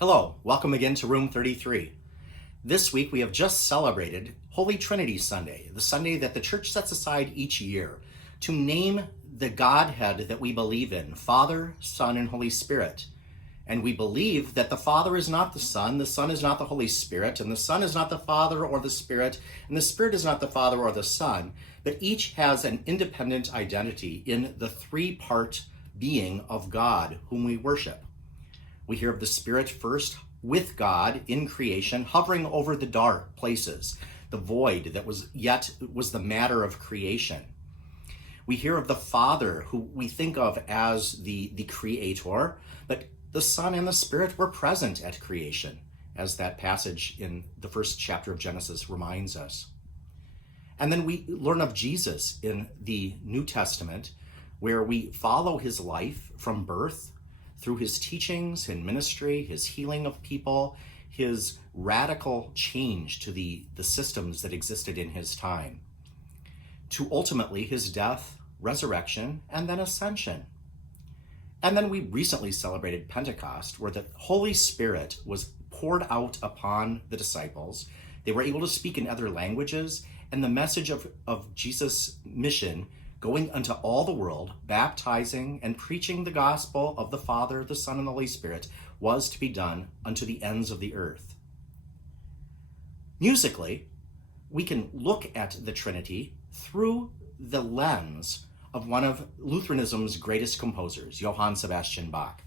Hello, welcome again to Room 33. This week we have just celebrated Holy Trinity Sunday, the Sunday that the Church sets aside each year to name the Godhead that we believe in, Father, Son, and Holy Spirit. And we believe that the Father is not the Son is not the Holy Spirit, and the Son is not the Father or the Spirit, and the Spirit is not the Father or the Son, but each has an independent identity in the three-part being of God whom we worship. We hear of the Spirit first with God in creation, hovering over the dark places, the void that was the matter of creation. We hear of the Father, who we think of as the creator, but the Son and the Spirit were present at creation, as that passage in the first chapter of Genesis reminds us. And then we learn of Jesus in the New Testament, where we follow his life from birth through his teachings and ministry, his healing of people, his radical change to the systems that existed in his time, to ultimately his death, resurrection, and then ascension. And then we recently celebrated Pentecost, where the Holy Spirit was poured out upon the disciples. They were able to speak in other languages, and the message of Jesus' mission going unto all the world, baptizing and preaching the gospel of the Father, the Son, and the Holy Spirit was to be done unto the ends of the earth. Musically, we can look at the Trinity through the lens of one of Lutheranism's greatest composers, Johann Sebastian Bach.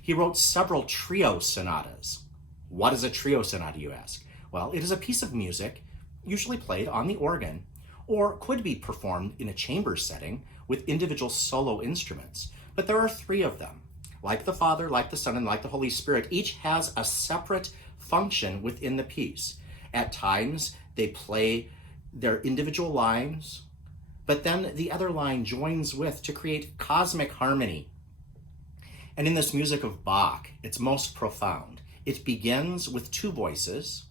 He wrote several trio sonatas. What is a trio sonata, you ask? Well, it is a piece of music usually played on the organ, or could be performed in a chamber setting with individual solo instruments. But there are three of them. Like the Father, like the Son, and like the Holy Spirit, each has a separate function within the piece. At times, they play their individual lines, but then the other line joins with to create cosmic harmony. And in this music of Bach, it's most profound. It begins with two voices,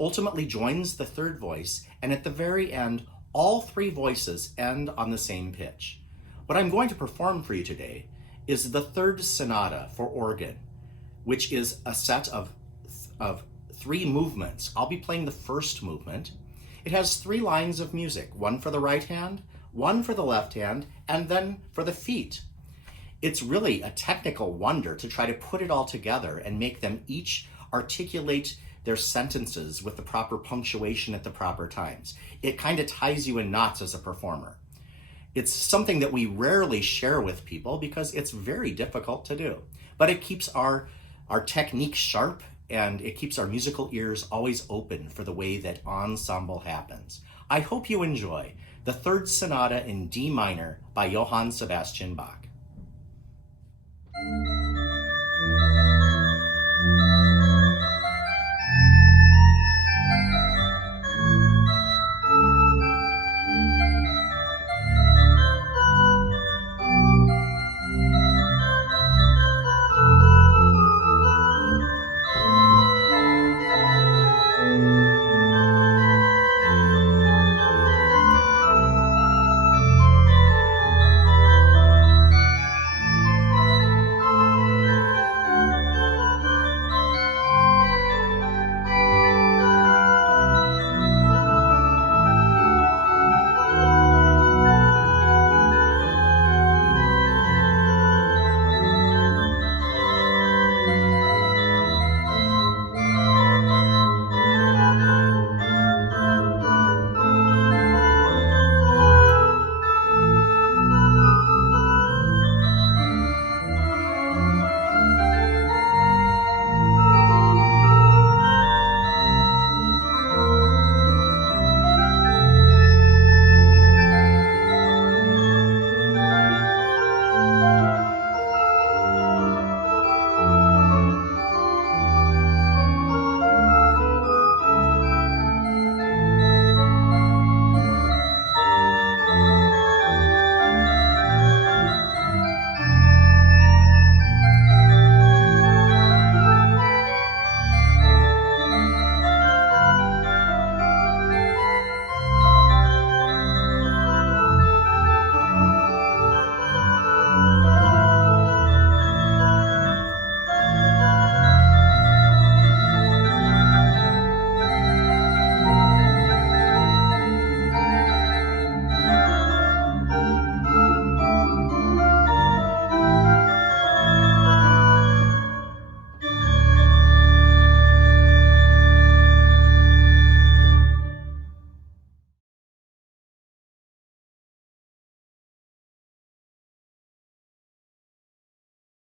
ultimately joins the third voice, and at the very end, all three voices end on the same pitch. What I'm going to perform for you today is the third sonata for organ, which is a set of three movements. I'll be playing the first movement. It has three lines of music, one for the right hand, one for the left hand, and then for the feet. It's really a technical wonder to try to put it all together and make them each articulate their sentences with the proper punctuation at the proper times. It kind of ties you in knots as a performer. It's something that we rarely share with people because it's very difficult to do. But it keeps our technique sharp, and it keeps our musical ears always open for the way that ensemble happens. I hope you enjoy the third sonata in D minor by Johann Sebastian Bach.